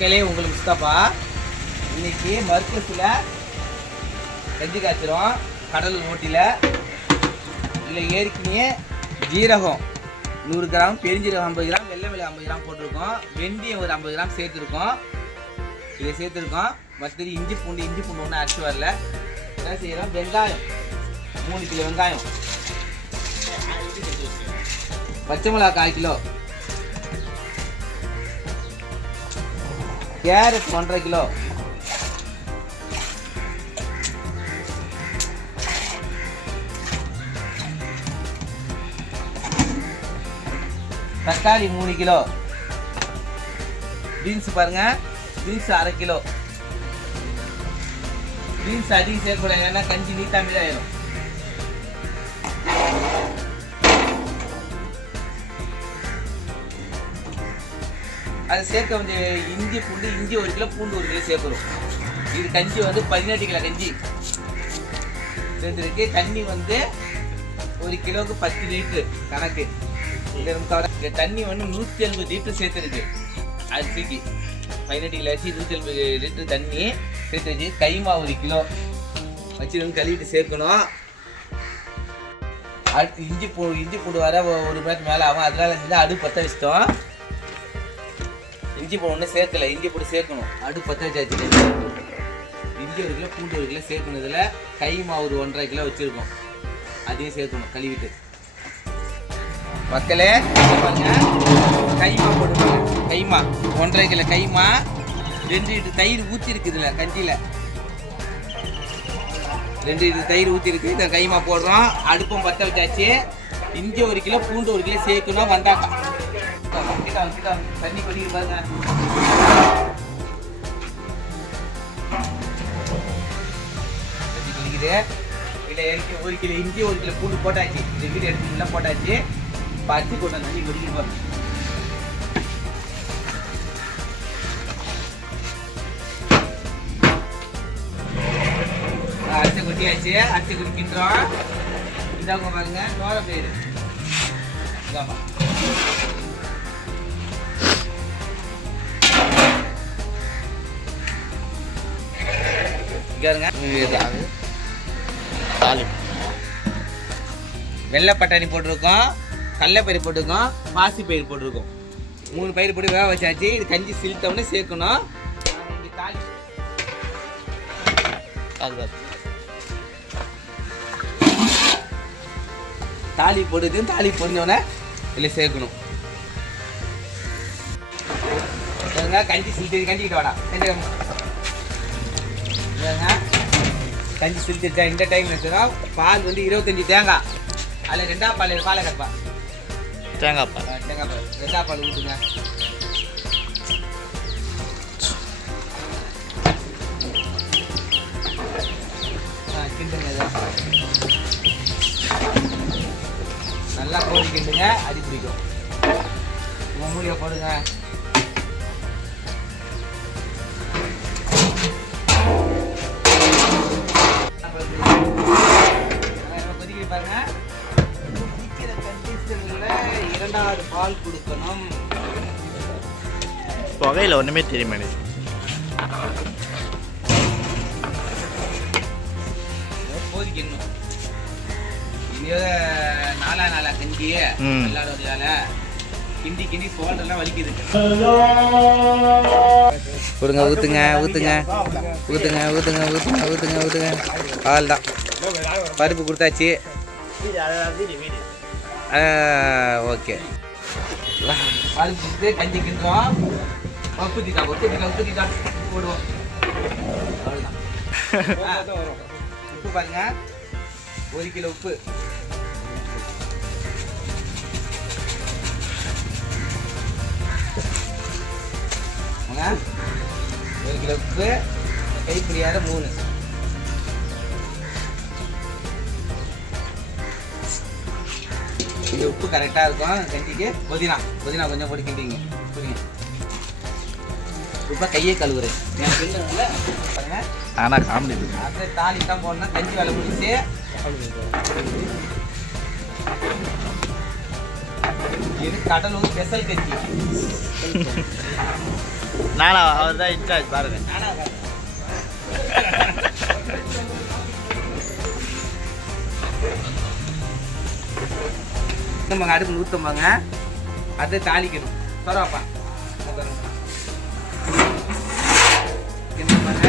மக்களே, உங்களுக்கு முஸ்தபா இன்னைக்கு மர்க்கஸில் கஞ்சி காய்ச்சிரும். கடலூர் ஓட்டியில் இதில் ஏற்கனவே ஜீரகம் 100 கிராம், பெருஞ்சீரகம் 50 கிராம், வெள்ளை மிளகு 50 கிராம் போட்டிருக்கோம். வெந்தயம் ஒரு 50 கிராம் சேர்த்துருக்கோம். இதை சேர்த்துருக்கோம். மற்றது இஞ்சி பூண்டு ஒன்றும் அரைச்சி வரல. என்ன செய்கிறோம்? வெங்காயம் 3 கிலோ வெங்காயம், பச்சை மிளகா 1/4 கிலோ, கேரட் 1.5 கிலோ, தக்காளி 3 கிலோ, பீன்ஸ் பாருங்க, பீன்ஸ் 1/2 கிலோ. பீன்ஸ் அதிகம் சேர்க்கக்கூடாது, ஏன்னா கஞ்சி நீட்டாமல் ஆயிடும். அது சேர்க்க வந்து இஞ்சி 1 கிலோ, பூண்டு 1 கிலோ சேர்க்கணும். இது கஞ்சி வந்து 18 கிலோ கஞ்சி சேர்ந்துருக்கு. தண்ணி வந்து 1 கிலோவுக்கு 10 லிட்டரு கணக்கு. இந்த தண்ணி வந்து 180 லிட்டர் சேர்த்துருக்கு. அரிசிக்கு 18 கிலோ அரிசி 180 லிட்டர் தண்ணி சேர்த்துருக்கு. கைமா 1 கிலோ வச்சு வந்து கழுவிட்டு சேர்க்கணும். அடுத்து இஞ்சி பூண்டு வர 1 மணி நேரத்துக்கு மேலே ஆகும். அதனால வந்து அடுப்பு பற்ற வச்சிட்டோம். இஞ்சி பூண்டு ஒன்றும் சேர்க்கலை, இஞ்சி பூண்டு சேர்க்கணும். அடுப்பு பற்ற வச்சாச்சு. இஞ்சி 1 கிலோ, பூண்டு 1 கிலோ சேர்க்கணும். இதில் கைமா ஒரு 1.5 கிலோ வச்சுருக்கோம். அதையும் சேர்க்கணும் கழுவிட்டு. மக்களே பாருங்க, கைமா போடுவாங்க. கைமா 1.5 கிலோ கைமா, 2 லிட்டர் தயிர் ஊற்றி இருக்குது. இதில் கஞ்சியில் 2 லிட்டர் தயிர் ஊற்றி இருக்குது. இதை கைமா போடுறோம். அடுப்பும் பற்ற வச்சாச்சு. இஞ்சி 1 கிலோ, பூண்டு 1 கிலோ சேர்க்கணும். வந்தாக்கா தண்ணி கொதிக்குது பாருங்க. தண்ணி கொதிக்குது. இல்லை 1 கிலோ இஞ்சி 1 கிலோ பூண்டு போட்டாச்சு. 2 எடுத்து போட்டாச்சு. பறிச்சு போட்டோம். தண்ணி கொதிக்குது பாருங்க. அரிசி கொட்டியாச்சு. அரிசி குடிக்கின்றோம். இதாங்க பாருங்க, தோர பயிர். இதாமா வெள்ளை பட்டாணி போட்டிருக்கோம், கடலைப்பயிறு போட்டிருக்கோம், பாசி பயிர் போட்டிருக்கோம். 3 பயிர் போட்டு வேக வச்சாச்சு. இது கஞ்சி சிலித்தவொடனே சேர்க்கணும். தாலி போடுது. தாலி பொறிஞ்சோடனே இல்லை சேர்க்கணும். கஞ்சி சிலித்து கஞ்சிக்கிட்ட வாடா. கஞ்சி சுழிச்சிருச்சா? இந்த டைம் வச்சுன்னா பால் வந்து 25 தேங்காய். அதில் 2ஆம் பால் பாலை கட்டப்பா. தேங்காய் பால் 2ஆம் பால் ஊற்றுங்க. கிண்டுங்க. நல்லா கோழி கிண்டுங்க, அடி பிடிக்கும். மூலிகை போடுங்க. பாருங்க, 2வது பால் கொடுக்கணும். புகையில் ஒன்றுமே தெரியுமா? போதிக்கணும். இனியோட 4 நாளா கஞ்சி எல்லாரோட கிண்டி சோழெல்லாம் வலிக்குது. கொடுங்க, ஊற்றுங்க. பால் தான். பருப்பு கொடுத்தாச்சு. ஓகே, பருப்பு கொடுத்து கஞ்சி கிண்டுவோம். ஊற்றிட்டா போடுவோம். அவ்வளோதான். உப்பு பாருங்க, 1 கிலோ உப்பு. ஒரு கிலோ உப்பு, கைப்பிடியார 3. இது உப்பு கரெக்டாக இருக்கும் கஞ்சிக்கு. புதினா கொஞ்சம் போட்டு கிண்டிங்க. புரியுங்க. உப்பை கையே கழுவுறேன். பாருங்க. ஆனால் காமெடி அப்படியே தாலி தான் போடணும். கஞ்சி வேலை முடிச்சு இது கடலூர் ஸ்பெஷல் கஞ்சி. நானா அவர் தான் இன்சார்ஜ் பாருங்க. நானா நம்ம அடுப்பு ஊற்றம்பாங்க, அதை தாளிக்கணும். பரவாப்பா என்னப்பாங்க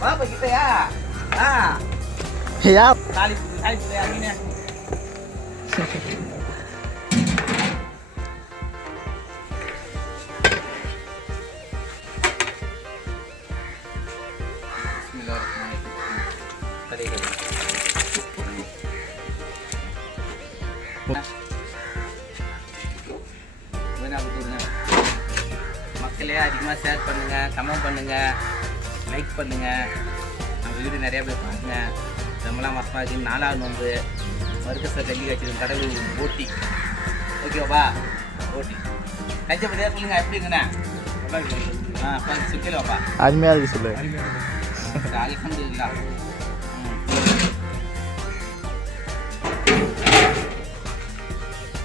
பாப்பா கிட்டயா யா தாளிப்பு தாளிப்பு அருமையா. மக்களே அதிகமாக ஷேர் பண்ணுங்கள், கமெண்ட் பண்ணுங்கள், லைக் பண்ணுங்கள். நம்ம வீடியோ நிறையா பேர் பாருங்க. நம்மளாம் மசமாக இருக்குது. 4வது நோன்பு மருத்துவ டெல்லி வச்சிருக்கோம். கடவுள் போட்டி ஓகேவா? போட்டி கஞ்சப்படியாக சொல்லுங்கள். எப்படி இருக்குண்ணா? சுற்றிலவாப்பா அருமையாக இருக்கு சொல்லு. அல்ஹம்துலில்லாஹ்.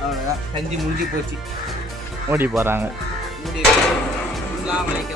அவ்வளோதான், கஞ்சி முடிஞ்சு போச்சு. ஓடி போகிறாங்க. மூடி ஃபுல்லாக வளைக்க